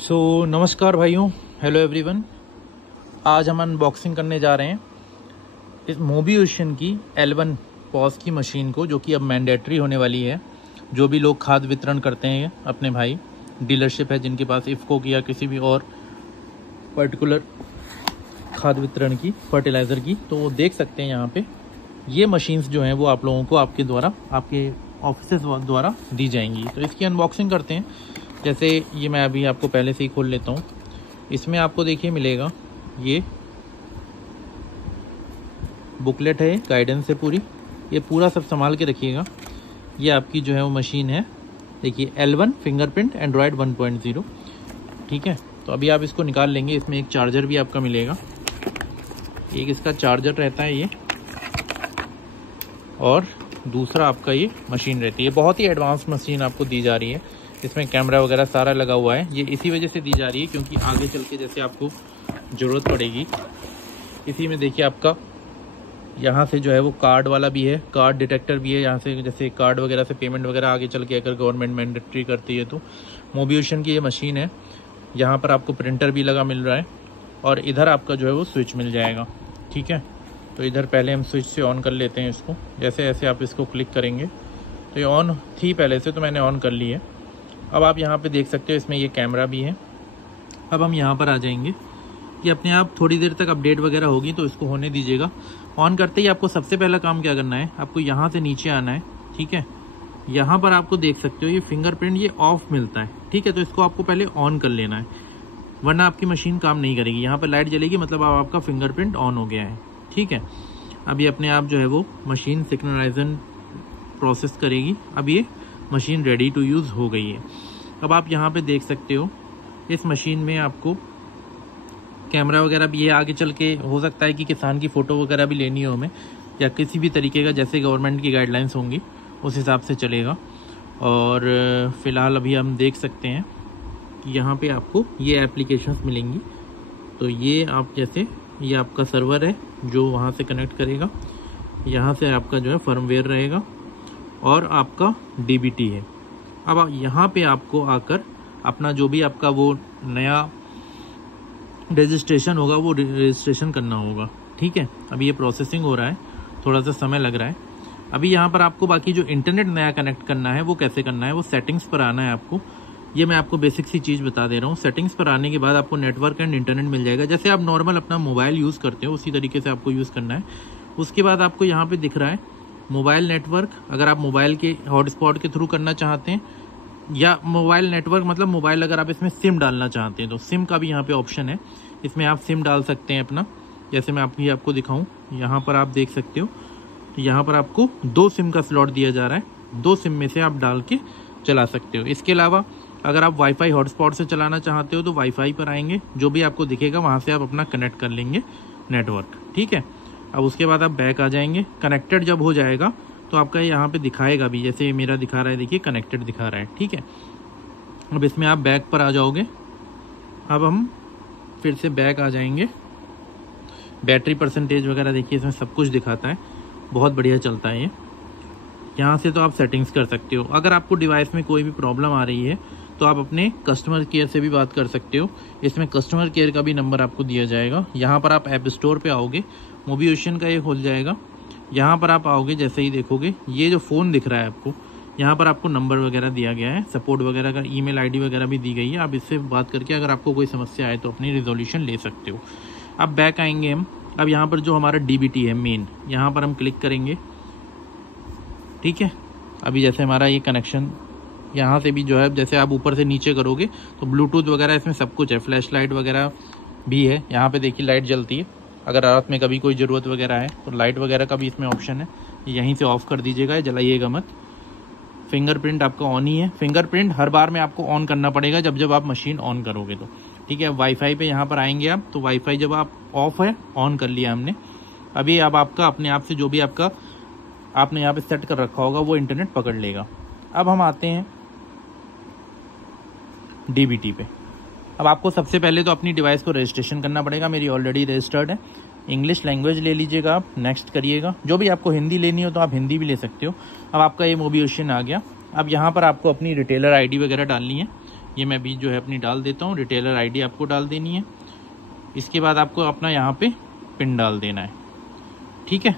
नमस्कार भाइयों, hello everyone. आज हम अनबॉक्सिंग करने जा रहे हैं इस मोबियोशियन की L1 पॉज की मशीन को, जो कि अब मैंडेटरी होने वाली है। जो भी लोग खाद वितरण करते हैं, अपने भाई डीलरशिप है जिनके पास इफ़को की या किसी भी और पर्टिकुलर खाद वितरण की, फर्टिलाइज़र की, तो वो देख सकते हैं यहाँ पे ये मशीन्स जो हैं वो आप लोगों को आपके द्वारा, आपके ऑफिस द्वारा दी जाएंगी। तो इसकी अनबॉक्सिंग करते हैं। जैसे ये मैं अभी आपको पहले से ही खोल लेता हूँ। इसमें आपको देखिए मिलेगा ये बुकलेट है, गाइडेंस है पूरी। ये पूरा सब संभाल के रखिएगा। ये आपकी जो है वो मशीन है, देखिए L1 फिंगरप्रिंट एंड्रॉयड 1.0। ठीक है, तो अभी आप इसको निकाल लेंगे। इसमें एक चार्जर भी आपका मिलेगा, एक इसका चार्जर रहता है ये, और दूसरा आपका ये मशीन रहती है। बहुत ही एडवांस मशीन आपको दी जा रही है। इसमें कैमरा वगैरह सारा लगा हुआ है। ये इसी वजह से दी जा रही है क्योंकि आगे चल के जैसे आपको ज़रूरत पड़ेगी। इसी में देखिए आपका यहाँ से जो है वो कार्ड वाला भी है, कार्ड डिटेक्टर भी है। यहाँ से जैसे कार्ड वगैरह से पेमेंट वगैरह आगे चल के अगर गवर्नमेंट मैंडेटरी करती है तो मोबियोशियन की ये मशीन है। यहाँ पर आपको प्रिंटर भी लगा मिल रहा है, और इधर आपका जो है वो स्विच मिल जाएगा। ठीक है, तो इधर पहले हम स्विच से ऑन कर लेते हैं इसको। जैसे ऐसे आप इसको क्लिक करेंगे तो ये ऑन थी पहले से, तो मैंने ऑन कर ली है। अब आप यहाँ पे देख सकते हो इसमें ये कैमरा भी है। अब हम यहाँ पर आ जाएंगे। ये अपने आप थोड़ी देर तक अपडेट वगैरह होगी, तो इसको होने दीजिएगा। ऑन करते ही आपको सबसे पहला काम क्या करना है, आपको यहाँ से नीचे आना है। ठीक है, यहाँ पर आपको देख सकते हो ये फिंगरप्रिंट ये ऑफ मिलता है। ठीक है, तो इसको आपको पहले ऑन कर लेना है, वरना आपकी मशीन काम नहीं करेगी। यहाँ पर लाइट जलेगी, मतलब अब आपका फिंगरप्रिंट ऑन हो गया है। ठीक है, अब ये अपने आप जो है वो मशीन सिंक्रोनाइजेशन प्रोसेस करेगी। अब ये मशीन रेडी टू यूज़ हो गई है। अब आप यहाँ पे देख सकते हो इस मशीन में आपको कैमरा वगैरह भी है। आगे चल के हो सकता है कि किसान की फ़ोटो वगैरह भी लेनी हो हमें, या किसी भी तरीके का जैसे गवर्नमेंट की गाइडलाइंस होंगी उस हिसाब से चलेगा। और फ़िलहाल अभी हम देख सकते हैं कि यहाँ पे आपको ये एप्लीकेशंस मिलेंगी। तो ये आप जैसे ये आपका सर्वर है जो वहाँ से कनेक्ट करेगा। यहाँ से आपका जो है फर्मवेयर रहेगा, और आपका DBT है। अब यहाँ पे आपको आकर अपना जो भी आपका वो नया रजिस्ट्रेशन होगा वो रजिस्ट्रेशन करना होगा। ठीक है, अभी ये प्रोसेसिंग हो रहा है, थोड़ा सा समय लग रहा है। अभी यहाँ पर आपको बाकी जो इंटरनेट नया कनेक्ट करना है वो कैसे करना है, वो सेटिंग्स पर आना है आपको। ये मैं आपको बेसिक सी चीज़ बता दे रहा हूँ। सेटिंग्स पर आने के बाद आपको नेटवर्क एंड इंटरनेट मिल जाएगा। जैसे आप नॉर्मल अपना मोबाइल यूज़ करते हो उसी तरीके से आपको यूज़ करना है। उसके बाद आपको यहाँ पे दिख रहा है मोबाइल नेटवर्क। अगर आप मोबाइल के हॉटस्पॉट के थ्रू करना चाहते हैं, या मोबाइल नेटवर्क मतलब मोबाइल अगर आप इसमें सिम डालना चाहते हैं तो सिम का भी यहाँ पे ऑप्शन है। इसमें आप सिम डाल सकते हैं अपना। जैसे मैं आपको दिखाऊं, यहाँ पर आप देख सकते हो, तो यहाँ पर आपको 2 सिम का स्लॉट दिया जा रहा है। 2 सिम में से आप डाल के चला सकते हो। इसके अलावा अगर आप वाईफाई हॉटस्पॉट से चलाना चाहते हो तो वाईफाई पर आएंगे, जो भी आपको दिखेगा वहाँ से आप अपना कनेक्ट कर लेंगे नेटवर्क। ठीक है, अब उसके बाद आप बैक आ जाएंगे। कनेक्टेड जब हो जाएगा तो आपका यहाँ पे दिखाएगा भी, जैसे मेरा दिखा रहा है, देखिए कनेक्टेड दिखा रहा है। ठीक है, अब इसमें आप बैक पर आ जाओगे। अब हम फिर से बैक आ जाएंगे। बैटरी परसेंटेज वगैरह देखिए इसमें सब कुछ दिखाता है, बहुत बढ़िया चलता है ये। यहाँ से तो आप सेटिंग्स कर सकते हो। अगर आपको डिवाइस में कोई भी प्रॉब्लम आ रही है तो आप अपने कस्टमर केयर से भी बात कर सकते हो। इसमें कस्टमर केयर का भी नंबर आपको दिया जाएगा। यहाँ पर आप ऐप स्टोर पे आओगे, मोबियोशियन का ये खुल जाएगा। यहाँ पर आप आओगे, जैसे ही देखोगे ये जो फ़ोन दिख रहा है आपको, यहाँ पर आपको नंबर वगैरह दिया गया है, सपोर्ट वगैरह का ईमेल आईडी वगैरह भी दी गई है। आप इससे बात करके अगर आपको कोई समस्या आए तो अपनी रिजोल्यूशन ले सकते हो। अब बैक आएंगे हम। अब यहाँ पर जो हमारा DBT है मेन, यहाँ पर हम क्लिक करेंगे। ठीक है, अभी जैसे हमारा ये कनेक्शन यहाँ से भी जो है, जैसे आप ऊपर से नीचे करोगे तो ब्लूटूथ वगैरह इसमें सब कुछ है, फ्लैश लाइट वगैरह भी है। यहाँ पे देखिए लाइट जलती है, अगर रात में कभी कोई ज़रूरत वगैरह है तो लाइट वगैरह का भी इसमें ऑप्शन है। यहीं से ऑफ कर दीजिएगा, जलाइएगा मत। फिंगरप्रिंट आपका ऑन ही है। फिंगरप्रिंट हर बार में आपको ऑन करना पड़ेगा जब आप मशीन ऑन करोगे तो। ठीक है, वाईफाई पे यहाँ पर आएंगे आप, तो वाईफाई जब आप ऑफ है, ऑन कर लिया हमने। अभी अब आपका अपने आप से जो भी आपका आपने यहाँ पे सेट कर रखा होगा वो इंटरनेट पकड़ लेगा। अब हम आते हैं DBT पे। अब आपको सबसे पहले तो अपनी डिवाइस को रजिस्ट्रेशन करना पड़ेगा। मेरी ऑलरेडी रजिस्टर्ड है। इंग्लिश लैंग्वेज ले लीजिएगा आप, नेक्स्ट करिएगा। जो भी आपको हिंदी लेनी हो तो आप हिंदी भी ले सकते हो। अब आपका ये मोबियोशियन आ गया। अब यहाँ पर आपको अपनी रिटेलर ID वगैरह डालनी है। ये मैं भी जो है अपनी डाल देता हूँ। रिटेलर आईडी आपको डाल देनी है। इसके बाद आपको अपना यहाँ पे पिन डाल देना है, ठीक है।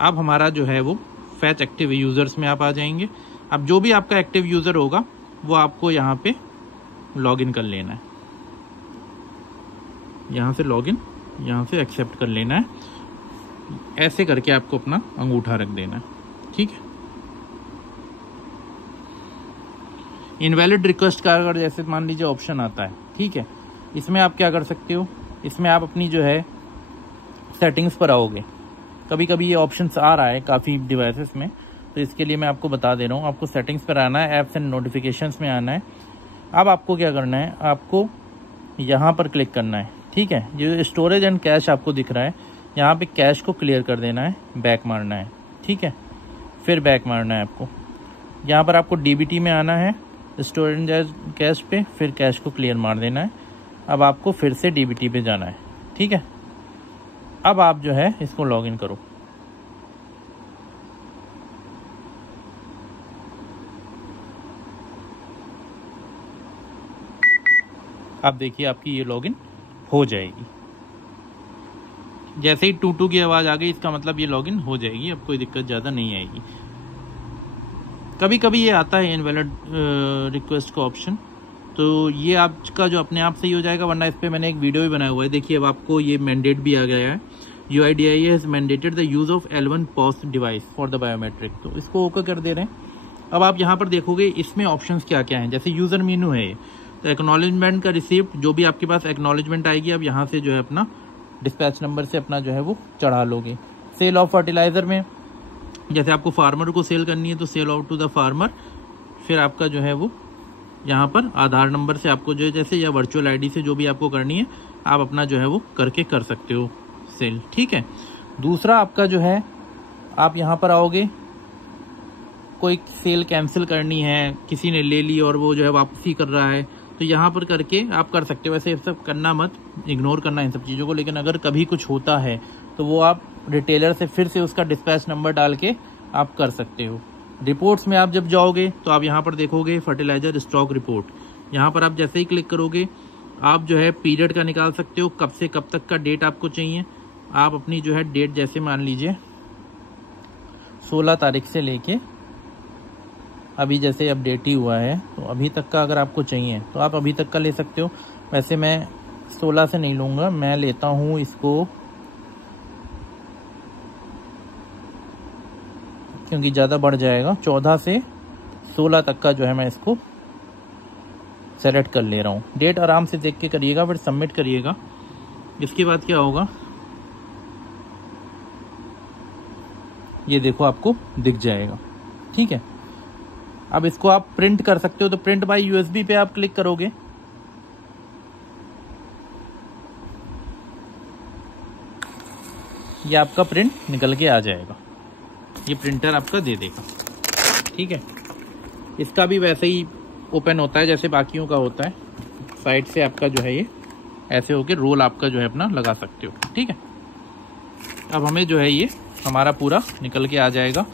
अब हमारा जो है वो फैच एक्टिव यूज़र्स में आप आ जाएंगे। अब जो भी आपका एक्टिव यूज़र होगा वो आपको यहाँ पे लॉगिन कर लेना है। यहाँ से लॉगिन, यहाँ से एक्सेप्ट कर लेना है। ऐसे करके आपको अपना अंगूठा रख देना है, ठीक है। इनवैलिड रिक्वेस्ट का अगर जैसे मान लीजिए ऑप्शन आता है, ठीक है, इसमें आप क्या कर सकते हो, इसमें आप अपनी जो है सेटिंग्स पर आओगे। कभी कभी ये ऑप्शंस आ रहा है काफ़ी डिवाइसेस में, तो इसके लिए मैं आपको बता दे रहा हूँ। आपको सेटिंग्स पर आना है, ऐप्स एंड नोटिफिकेशंस में आना है। अब आपको क्या करना है, आपको यहाँ पर क्लिक करना है, ठीक है। ये स्टोरेज एंड कैश आपको दिख रहा है, यहाँ पे कैश को क्लियर कर देना है, बैक मारना है, ठीक है। फिर बैक मारना है आपको। यहाँ पर आपको डीबीटी में आना है, स्टोरेज एंड कैश पे, फिर कैश को क्लियर मार देना है। अब आपको फिर से डीबीटी पे जाना है, ठीक है। अब आप जो है इसको लॉगिन करो। आप देखिए आपकी ये लॉगिन हो जाएगी। जैसे ही टू की आवाज़ आ गई, इसका मतलब ये लॉगिन हो जाएगी, अब कोई दिक्कत ज़्यादा नहीं आएगी। कभी कभी ये आता है इनवैलिड रिक्वेस्ट का ऑप्शन, तो ये आपका जो अपने आप सही हो जाएगा, वरना इस पर मैंने एक वीडियो भी बनाया हुआ है। देखिए अब आपको ये मैंडेट भी आ गया है, UIDAI has mandated the use of L1 POS device for the biometric. तो इसको ओके कर दे रहे हैं। अब आप यहाँ पर देखोगे इसमें ऑप्शंस क्या क्या हैं। जैसे यूज़र मेनू है, तो एक्नॉलेजमेंट का रिसिप्ट, जो भी आपके पास एक्नॉलेजमेंट आएगी, अब यहाँ से जो है अपना डिस्पैच नंबर से अपना जो है वो चढ़ा लोगे। सेल ऑफ फर्टिलाइज़र में जैसे आपको फार्मर को सेल करनी है तो sell out to the farmer, फिर आपका जो है वो यहाँ पर आधार नंबर से आपको जो है जैसे, या वर्चुअल आईडी से जो भी आपको करनी है, आप अपना जो है वो करके कर सकते हो सेल, ठीक है। दूसरा आपका जो है, आप यहाँ पर आओगे, कोई सेल कैंसिल करनी है, किसी ने ले ली और वो जो है वापसी कर रहा है, तो यहाँ पर करके आप कर सकते हो। वैसे ये सब करना मत, इग्नोर करना इन सब चीज़ों को, लेकिन अगर कभी कुछ होता है तो वो आप रिटेलर से फिर से उसका डिस्पैच नंबर डाल के आप कर सकते हो। रिपोर्ट्स में आप जब जाओगे तो आप यहाँ पर देखोगे फर्टिलाइजर स्टॉक रिपोर्ट। यहाँ पर आप जैसे ही क्लिक करोगे, आप जो है पीरियड का निकाल सकते हो, कब से कब तक का डेट आपको चाहिए। आप अपनी जो है डेट, जैसे मान लीजिए 16 तारीख से लेके अभी जैसे अपडेट ही हुआ है, तो अभी तक का अगर आपको चाहिए तो आप अभी तक का ले सकते हो। वैसे मैं 16 से नहीं लूँगा, मैं लेता हूँ इसको, क्योंकि ज़्यादा बढ़ जाएगा। 14 से 16 तक का जो है मैं इसको सेलेक्ट कर ले रहा हूँ। डेट आराम से देख के करिएगा, फिर सबमिट करिएगा। इसके बाद क्या होगा, ये देखो आपको दिख जाएगा, ठीक है। अब इसको आप प्रिंट कर सकते हो, तो प्रिंट बाय USB पे आप क्लिक करोगे, ये आपका प्रिंट निकल के आ जाएगा, ये प्रिंटर आपका दे देगा, ठीक है। इसका भी वैसे ही ओपन होता है जैसे बाकियों का होता है, साइड से आपका जो है ये ऐसे होके रोल आपका जो है अपना लगा सकते हो, ठीक है। अब हमें जो है ये हमारा पूरा निकल के आ जाएगा।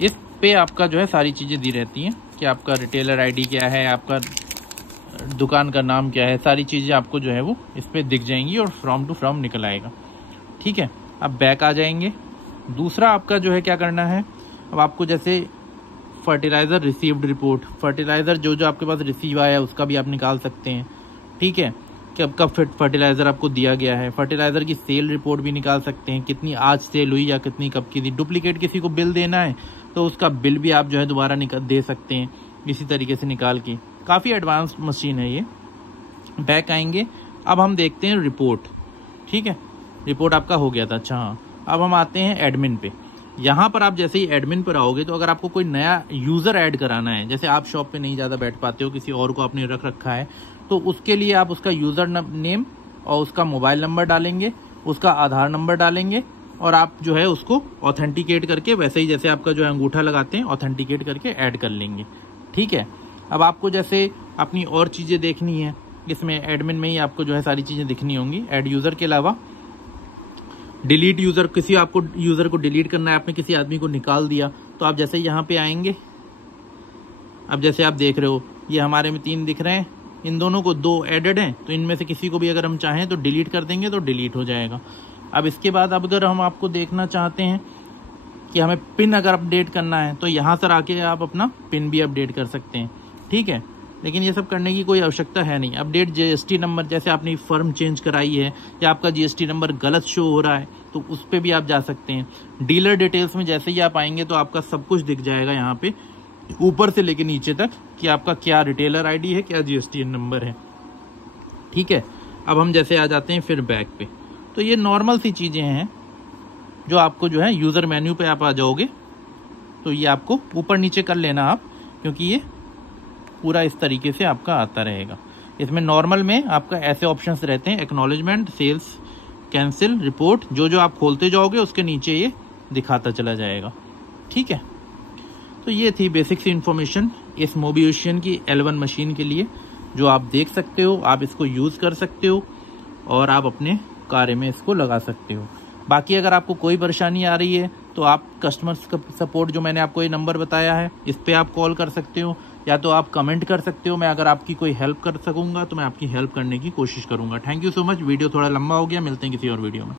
इस पे आपका जो है सारी चीज़ें दी रहती हैं कि आपका रिटेलर आईडी क्या है, आपका दुकान का नाम क्या है, सारी चीज़ें आपको जो है वो इस पे दिख जाएंगी और फ्रॉम टू फ्रॉम निकल आएगा, ठीक है। अब बैक आ जाएंगे। दूसरा आपका जो है क्या करना है, अब आपको जैसे फर्टिलाइज़र रिसीव्ड रिपोर्ट, फर्टिलाइज़र जो जो आपके पास रिसीव आया है उसका भी आप निकाल सकते हैं, ठीक है, कि अब कब फर्टिलाइज़र आपको दिया गया है। फर्टिलाइज़र की सेल रिपोर्ट भी निकाल सकते हैं, कितनी आज सेल हुई या कितनी कब की थी। डुप्लीकेट किसी को बिल देना है तो उसका बिल भी आप जो है दोबारा दे सकते हैं इसी तरीके से निकाल के। काफ़ी एडवांस मशीन है ये। बैक आएंगे, अब हम देखते हैं रिपोर्ट, ठीक है। रिपोर्ट आपका हो गया था, अच्छा हाँ। अब हम आते हैं एडमिन पे। यहाँ पर आप जैसे ही एडमिन पर आओगे, तो अगर आपको कोई नया यूज़र ऐड कराना है, जैसे आप शॉप पे नहीं ज़्यादा बैठ पाते हो, किसी और को आपने रख रखा है, तो उसके लिए आप उसका यूज़र नेम और उसका मोबाइल नंबर डालेंगे, उसका आधार नंबर डालेंगे, और आप जो है उसको ऑथेंटिकेट करके, वैसे ही जैसे आपका जो है अंगूठा लगाते हैं, ऑथेंटिकेट करके ऐड कर लेंगे, ठीक है। अब आपको जैसे अपनी और चीज़ें देखनी है, इसमें एडमिन में ही आपको जो है सारी चीज़ें दिखनी होंगी। ऐड यूज़र के अलावा डिलीट यूज़र, किसी आपको यूज़र को डिलीट करना है, आपने किसी आदमी को निकाल दिया, तो आप जैसे यहाँ पे आएंगे, अब जैसे आप देख रहे हो ये हमारे में 3 दिख रहे हैं, इन दोनों को 2 एडेड हैं, तो इनमें से किसी को भी अगर हम चाहें तो डिलीट कर देंगे तो डिलीट हो जाएगा। अब इसके बाद अब अगर हम आपको देखना चाहते हैं कि हमें पिन अगर अपडेट करना है तो यहाँ से आके आप अपना पिन भी अपडेट कर सकते हैं, ठीक है। लेकिन ये सब करने की कोई आवश्यकता है नहीं। अपडेट जीएसटी नंबर, जैसे आपने फर्म चेंज कराई है या आपका जीएसटी नंबर गलत शो हो रहा है तो उस पर भी आप जा सकते हैं। डीलर डिटेल्स में जैसे ही आप आएंगे तो आपका सब कुछ दिख जाएगा यहाँ पे ऊपर से लेके नीचे तक कि आपका क्या रिटेलर आईडी है, क्या जीएसटी नंबर है, ठीक है। अब हम जैसे आ जाते हैं फिर बैक पे, तो ये नॉर्मल सी चीजें हैं जो आपको जो है यूजर मेन्यू पे आप आ जाओगे तो ये आपको ऊपर नीचे कर लेना आप, क्योंकि ये पूरा इस तरीके से आपका आता रहेगा। इसमें नॉर्मल में आपका ऐसे ऑप्शंस रहते हैं, एक्नॉलेजमेंट, सेल्स, कैंसिल, रिपोर्ट, जो आप खोलते जाओगे उसके नीचे ये दिखाता चला जाएगा, ठीक है। तो ये थी बेसिक सी इन्फॉर्मेशन इस मोबियोशियन की L1 मशीन के लिए, जो आप देख सकते हो, आप इसको यूज कर सकते हो और आप अपने कार्य में इसको लगा सकते हो। बाकी अगर आपको कोई परेशानी आ रही है तो आप कस्टमर सपोर्ट जो मैंने आपको ये नंबर बताया है इस पे आप कॉल कर सकते हो, या तो आप कमेंट कर सकते हो। मैं अगर आपकी कोई हेल्प कर सकूंगा तो मैं आपकी हेल्प करने की कोशिश करूंगा। Thank you so much. Video थोड़ा लंबा हो गया, मिलते हैं किसी और वीडियो में।